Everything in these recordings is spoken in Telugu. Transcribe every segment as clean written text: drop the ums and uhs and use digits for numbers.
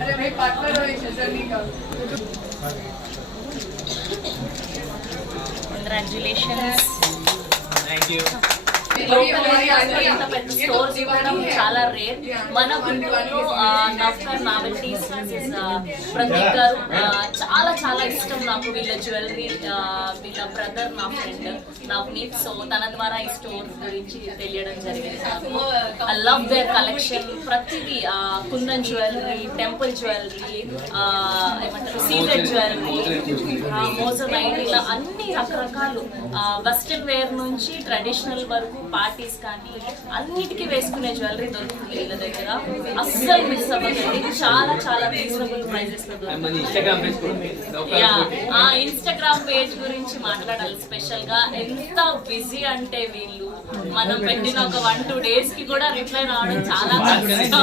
अरे भाई पार्टनर हो नहीं का Congratulations. Thank you. స్టోర్స్ ఇవ్వడం చాలా రేర్. మన గుంటూరులో నవ్కర్ నావెల్టీస్ ప్రదీప్ గారు చాలా చాలా ఇష్టం నాకు వీళ్ళ జ్యువెలరీ. వీళ్ళ బ్రదర్ నా ఫ్రెండ్ నవనీత్, సో తన ద్వారా ఈ స్టోర్ గురించి తెలియడం జరిగింది నాకు. I love their collection. ప్రతిదీ కుందన్ జ్యువెలరీ, టెంపుల్ జ్యువెలరీ, ఏమంటారు సీక్రెట్ జ్యువెలరీ, మోజనైట్, ఇలా అన్ని రకరకాలు వెస్టర్న్ వేర్ నుంచి ట్రెడిషనల్ వరకు పార్టీస్ కానీ అన్నిటికీ వేసుకునే జ్యువెలరీ దొరుకుతుంది వీళ్ళ దగ్గర. అస్సలు మిస్ అవ్వకండి. చాలా చాలా రీజనబుల్ ప్రైజెస్ లో దొరుకుతుంది. ఇన్స్టాగ్రామ్ పేజ్ గురించి మాట్లాడాలి స్పెషల్ గా. ఎంత బిజీ అంటే వీళ్ళు మనం పెట్టిన ఒక 1-2 days కి కూడా రిప్లై రావడం చాలా కష్టం.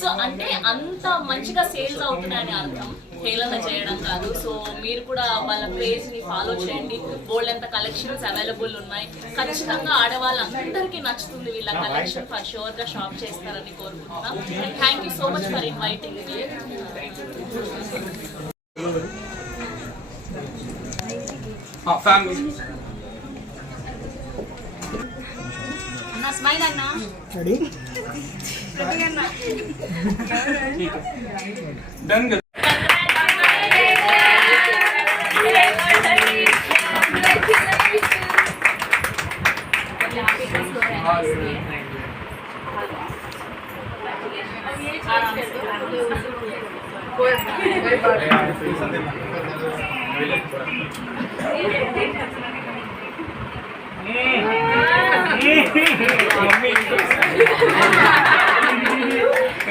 సో అంటే అంత మంచిగా సేల్స్ అవుతున్నాయని అర్థం, హేళన చేయడం కాదు. సో మీరు కూడా వాళ్ళ పేజ్ ని ఫాలో చేయండి. బోల్డ్ ఎంత కలెక్షన్స్ అవైలబుల్ ఉన్నాయి. ఖచ్చితంగా ఆడవాళ్ళందరికీ నచ్చుతుంది వీళ్ళ కలెక్షన్. ఫర్ షూర్ గా షాప్ చేస్తారని కోరుకుంటున్నాం. And thank you so much for inviting మీ. స్మైల్ అన్నా డన్.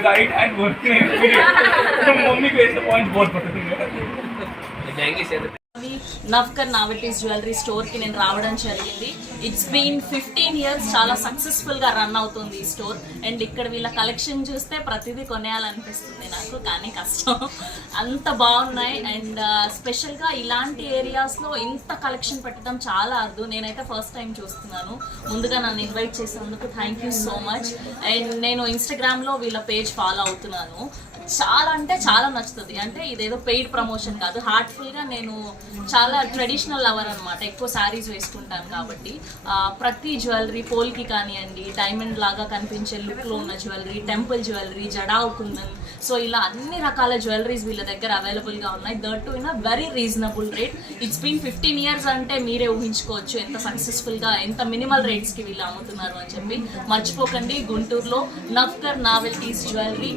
राइट हैंड वर्किंग मम्मी को ऐसे पॉइंट बहुत पसंद है. నవ్కర్ నావెల్టీస్ జ్యువెలరీ స్టోర్ కి నేను రావడం జరిగింది. It's been 15 years. చాలా సక్సెస్ఫుల్ గా రన్ అవుతుంది ఈ స్టోర్. అండ్ ఇక్కడ వీళ్ళ కలెక్షన్ చూస్తే ప్రతిదీ కొనేయాలనిపిస్తుంది నాకు, కానీ కష్టం. అంత బాగున్నాయి. అండ్ స్పెషల్ గా ఇలాంటి ఏరియాస్ లో ఇంత కలెక్షన్ పెట్టడం చాలా అరుదు. నేనైతే ఫస్ట్ టైం చూస్తున్నాను. ముందుగా నన్ను ఇన్వైట్ చేసినందుకు thank you so much. And నేను ఇన్స్టాగ్రామ్ లో వీళ్ళ పేజ్ ఫాలో అవుతున్నాను. చాలా అంటే చాలా నచ్చుతుంది. అంటే ఇదేదో పెయిడ్ ప్రమోషన్ కాదు, హార్ట్ఫుల్ గా. నేను చాలా ట్రెడిషనల్ లవర్ అనమాట. ఎక్కువ శారీస్ వేసుకుంటాను కాబట్టి ప్రతి జ్యువెలరీ పోల్కి కానివ్వండి, డైమండ్ లాగా కనిపించే లుక్ లో ఉన్న jewellery, temple jewellery, jadau kundan, so ఇలా అన్ని రకాల జ్యువెలరీస్ వీళ్ళ దగ్గర అవైలబుల్ గా ఉన్నాయి. That to in a very reasonable rate. It's been 15 years అంటే మీరే ఊహించుకోవచ్చు ఎంత సక్సెస్ఫుల్ గా, ఎంత మినిమల్ రేట్స్ కి వీళ్ళు అమ్ముతున్నారు అని చెప్పి. మర్చిపోకండి, గుంటూరులో Navkar novelties jewellery.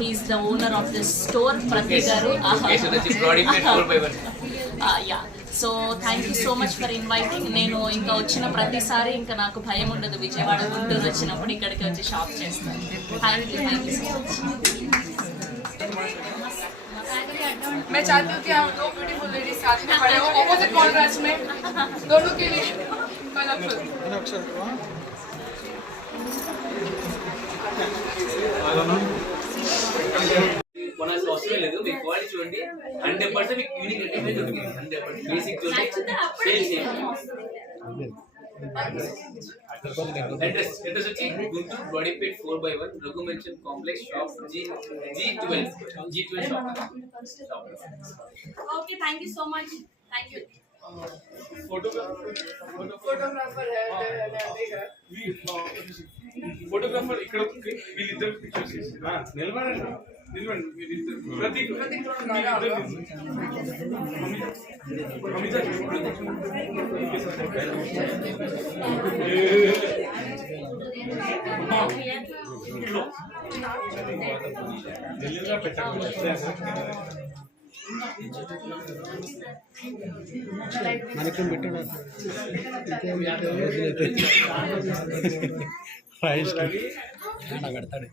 He's the owner of this store, Pradeep garu. Yeah, so thank you so much for inviting. నేను ఇంకా వచ్చిన ప్రతిసారి ఇంకా నాకు భయం ఉండదు. విజయవాడ గుంటూరు వచ్చినప్పుడు ఇక్కడికి వచ్చి షాప్ చేస్తాను. Thank you so much. मैं चाहती हूँ कि हम दो ब्यूटीफुल लेडीज साथ में खड़े हो ऑपोजिट कॉन्ट्रास्ट में, दोनों के लिए कलरफुल. కొనాల్సిన అవసరం లేదు. మీ క్వాలిటీ చూడండి, 100% మీకు యూనిక్ అంటే దొరికింది. 100% బేసిక్ చూడండి, సేల్ చేయండి. అడ్రస్ వచ్చి Guntur Badipet 4/1 Raghu mansion complex shop G12 shop. Okay, thank you so much. Thank you. Photographer है फोटोग्राफर ఇక్కడ వీళ్ళిద్దరు పిక్చర్స్ నిలబడండి ప్రతీక్ మనకేం పెట్టాడు కడతాడు.